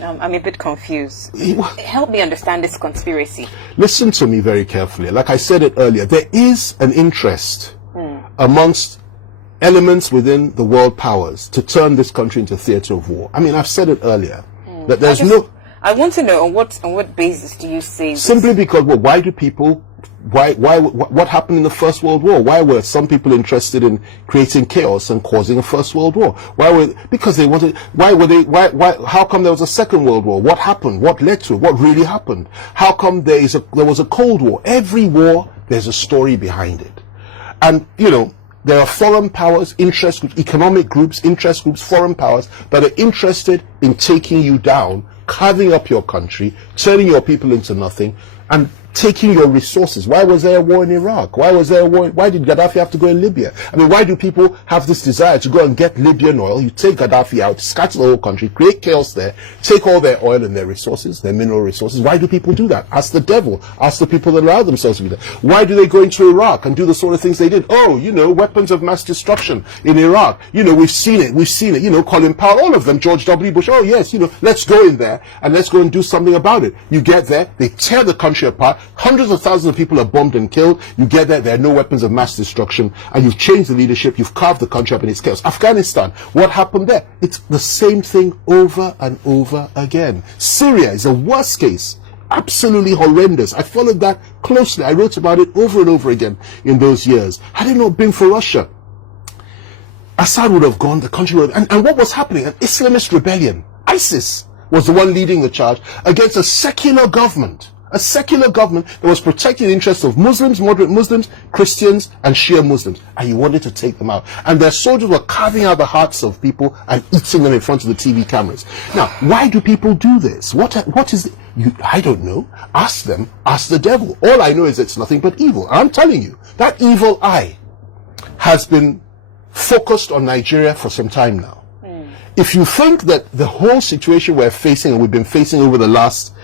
I'm a bit confused. Help me understand this conspiracy. Listen to me very carefully. Like I said it earlier, there is an interest amongst elements within the world powers to turn this country into a theater of war. I mean, I've said it earlier that there's I want to know on what basis do you say this? Simply because, well, why do people? What happened in the First World War? Why were some people interested in creating chaos and causing a First World War? Because they wanted, how come there was a Second World War? What happened? What led to it? What really happened? How come there was a Cold War? Every war, there's a story behind it. And, there are foreign powers, interest groups, economic groups, interest groups, foreign powers that are interested in taking you down, carving up your country, turning your people into nothing, and taking your resources. Why was there a war in Iraq? Why did Gaddafi have to go in Libya? I mean, why do people have this desire to go and get Libyan oil? You take Gaddafi out, scatter the whole country, create chaos there, take all their oil and their resources, their mineral resources. Why do people do that? Ask the devil. Ask the people that allow themselves to be there. Why do they go into Iraq and do the sort of things they did? Oh, weapons of mass destruction in Iraq. We've seen it. Colin Powell, all of them, George W. Bush. Oh, yes, let's go in there and let's go and do something about it. You get there, they tear the country apart. Hundreds of thousands of people are bombed and killed. You get there are no weapons of mass destruction, and you've changed the leadership, you've carved the country up in its chaos. Afghanistan, what happened there? It's the same thing over and over again. Syria is a worst case. Absolutely horrendous. I followed that closely. I wrote about it over and over again in those years. Had it not been for Russia, Assad would have gone, the country would have, and what was happening? An Islamist rebellion. ISIS was the one leading the charge against a secular government. A secular government that was protecting the interests of Muslims, moderate Muslims, Christians, and Shia Muslims. And you wanted to take them out. And their soldiers were carving out the hearts of people and eating them in front of the TV cameras. Now, why do people do this? What is it? I don't know. Ask them. Ask the devil. All I know is it's nothing but evil. And I'm telling you, that evil eye has been focused on Nigeria for some time now. If you think that the whole situation we're facing and we've been facing over the last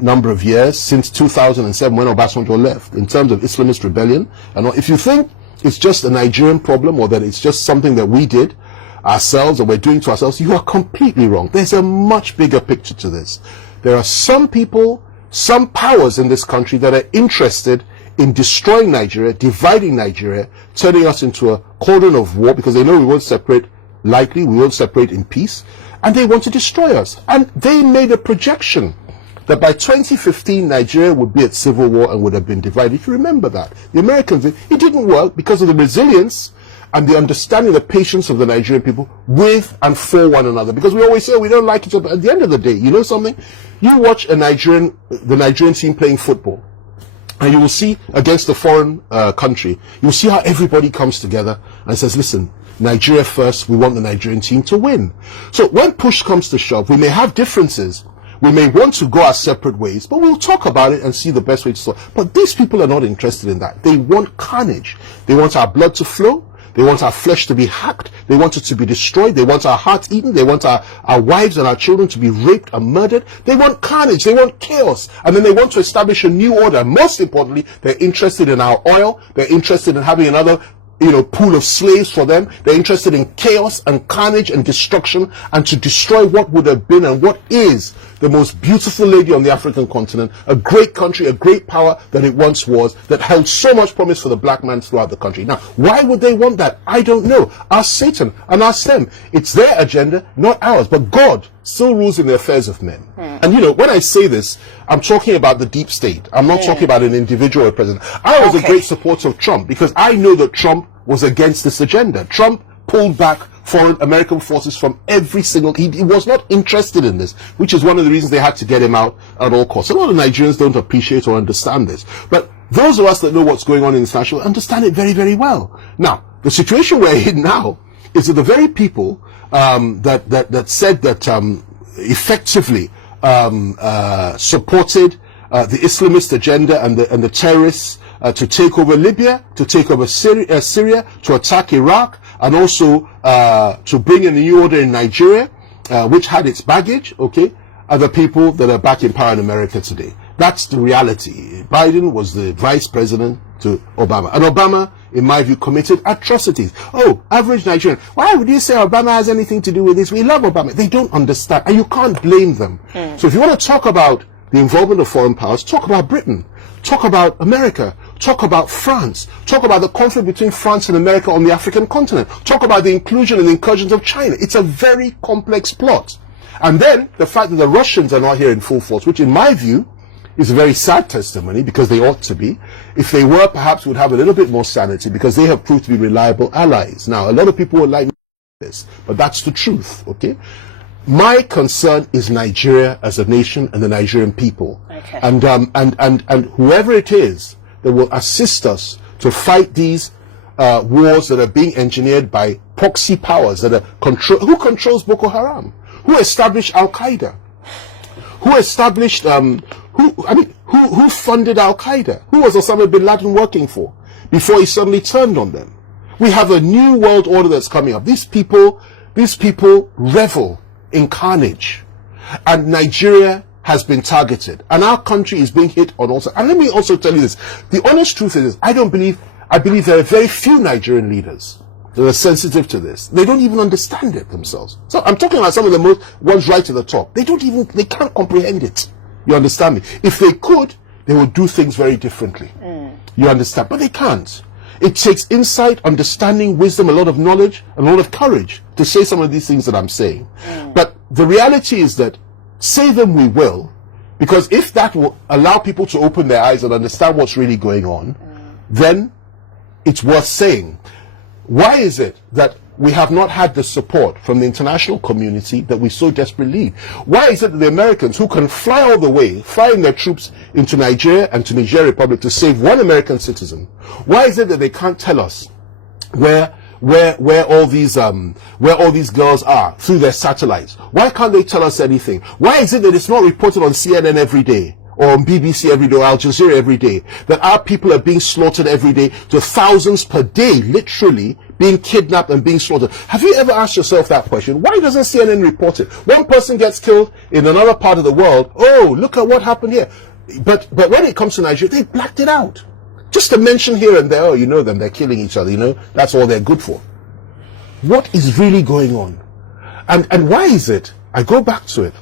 number of years, since 2007 when Obasanjo left, in terms of Islamist rebellion, and if you think it's just a Nigerian problem or that it's just something that we did ourselves or we're doing to ourselves, you are completely wrong. There's a much bigger picture to this. There are some people, some powers in this country that are interested in destroying Nigeria, dividing Nigeria, turning us into a cauldron of war, because they know we won't separate lightly, we won't separate in peace, and they want to destroy us. And they made a projection that by 2015 Nigeria would be at civil war and would have been divided. If you remember that, the Americans, it didn't work because of the resilience and the understanding, the patience of the Nigerian people with and for one another. Because we always say we don't like each other. At the end of the day, you know something? You watch the Nigerian team playing football, and you will see against a foreign country, you'll see how everybody comes together and says, listen, Nigeria first, we want the Nigerian team to win. So when push comes to shove, we may have differences. We may want to go our separate ways, but we'll talk about it and see the best way to solve. But these people are not interested in that. They want carnage. They want our blood to flow. They want our flesh to be hacked. They want it to be destroyed. They want our hearts eaten. They want our wives and our children to be raped and murdered. They want carnage. They want chaos. And then they want to establish a new order. Most importantly, they're interested in our oil. They're interested in having another pool of slaves for them. They're interested in chaos and carnage and destruction, and to destroy what would have been and what is the most beautiful lady on the African continent, a great country, a great power that it once was, that held so much promise for the black man throughout the country. Now, why would they want that? I don't know. Ask Satan and ask them. It's their agenda, not ours. But God still rules in the affairs of men. And when I say this, I'm talking about the deep state. I'm not talking about an individual or president. I was a great supporter of Trump because I know that Trump was against this agenda. Trump pulled back foreign American forces from every single, he was not interested in this, which is one of the reasons they had to get him out at all costs. A lot of Nigerians don't appreciate or understand this, but those of us that know what's going on in this nation understand it very, very well. Now, the situation we're in now is that the very people that said that effectively supported the Islamist agenda and the terrorists to take over Libya, to take over Syria, to attack Iraq, and also to bring in a new order in Nigeria, which had its baggage, are the people that are back in power in America today. That's the reality. Biden was the vice president to Obama. And Obama, in my view, committed atrocities. Oh, average Nigerian. Why would you say Obama has anything to do with this? We love Obama. They don't understand, and you can't blame them. So if you want to talk about the involvement of foreign powers, talk about Britain, talk about America, talk about France, talk about the conflict between France and America on the African continent, talk about the inclusion and incursions of China. It's a very complex plot. And then the fact that the Russians are not here in full force, which in my view is a very sad testimony, because they ought to be. If they were, perhaps would have a little bit more sanity, because they have proved to be reliable allies. Now, a lot of people will like this, but that's the truth, okay? My concern is Nigeria as a nation and the Nigerian people. Okay. And whoever it is that will assist us to fight these wars that are being engineered by proxy powers that are who controls Boko Haram? Who established Al Qaeda? Who established who funded Al Qaeda? Who was Osama bin Laden working for before he suddenly turned on them? We have a new world order that's coming up. These people revel in carnage, and Nigeria has been targeted, and our country is being hit on all sides. And let me also tell you this: the honest truth is, I believe there are very few Nigerian leaders that are sensitive to this. They don't even understand it themselves. So I'm talking about some of the most ones right to the top. They can't comprehend it. You understand me? If they could, they would do things very differently. You understand? But they can't. It takes insight, understanding, wisdom, a lot of knowledge, and a lot of courage to say some of these things that I'm saying. But the reality is that say them we will, because if that will allow people to open their eyes and understand what's really going on, then it's worth saying. Why is it that we have not had the support from the international community that we so desperately need? Why is it that the Americans, who can fly all the way, flying their troops into Nigeria and to Niger Republic to save one American citizen, why is it that they can't tell us where all these girls are through their satellites? Why can't they tell us anything? Why is it that it's not reported on CNN every day, or on BBC every day, or Al Jazeera every day, that our people are being slaughtered every day, to thousands per day, literally being kidnapped and being slaughtered? Have you ever asked yourself that question? Why doesn't CNN report it? One person gets killed in another part of the world. Oh, look at what happened here. But when it comes to Nigeria, they blacked it out. Just to mention here and there, oh, you know them, they're killing each other, you know, that's all they're good for. What is really going on? And why is it, I go back to it,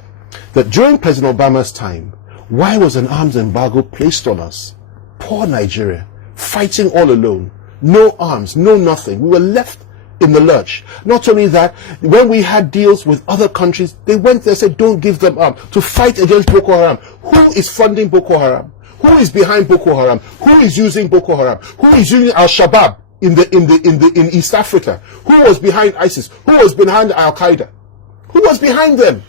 that during President Obama's time, why was an arms embargo placed on us? Poor Nigeria, fighting all alone, no arms, no nothing. We were left in the lurch. Not only that, when we had deals with other countries, they went there and said, don't give them arms to fight against Boko Haram. Who is funding Boko Haram? Who is behind Boko Haram? Who is using Boko Haram? Who is using Al-Shabaab in East Africa? Who was behind ISIS? Who was behind Al-Qaeda? Who was behind them?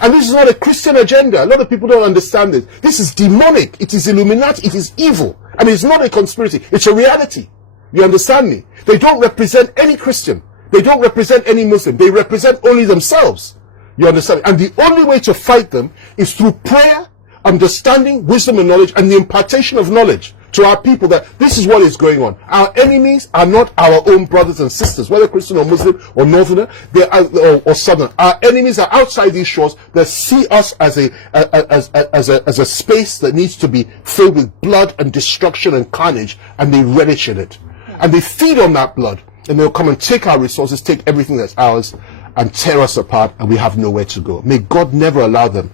And this is not a Christian agenda. A lot of people don't understand it. This is demonic. It is Illuminati. It is evil. And it's not a conspiracy. It's a reality. You understand me? They don't represent any Christian. They don't represent any Muslim. They represent only themselves. You understand? And the only way to fight them is through prayer, understanding, wisdom, and knowledge, and the impartation of knowledge to our people, that this is what is going on. Our enemies are not our own brothers and sisters, whether Christian or Muslim or Northerner, they are, or Southerner. Our enemies are outside these shores that see us as a space that needs to be filled with blood and destruction and carnage, and they relish in it. And they feed on that blood, and they'll come and take our resources, take everything that's ours, and tear us apart, and we have nowhere to go. May God never allow them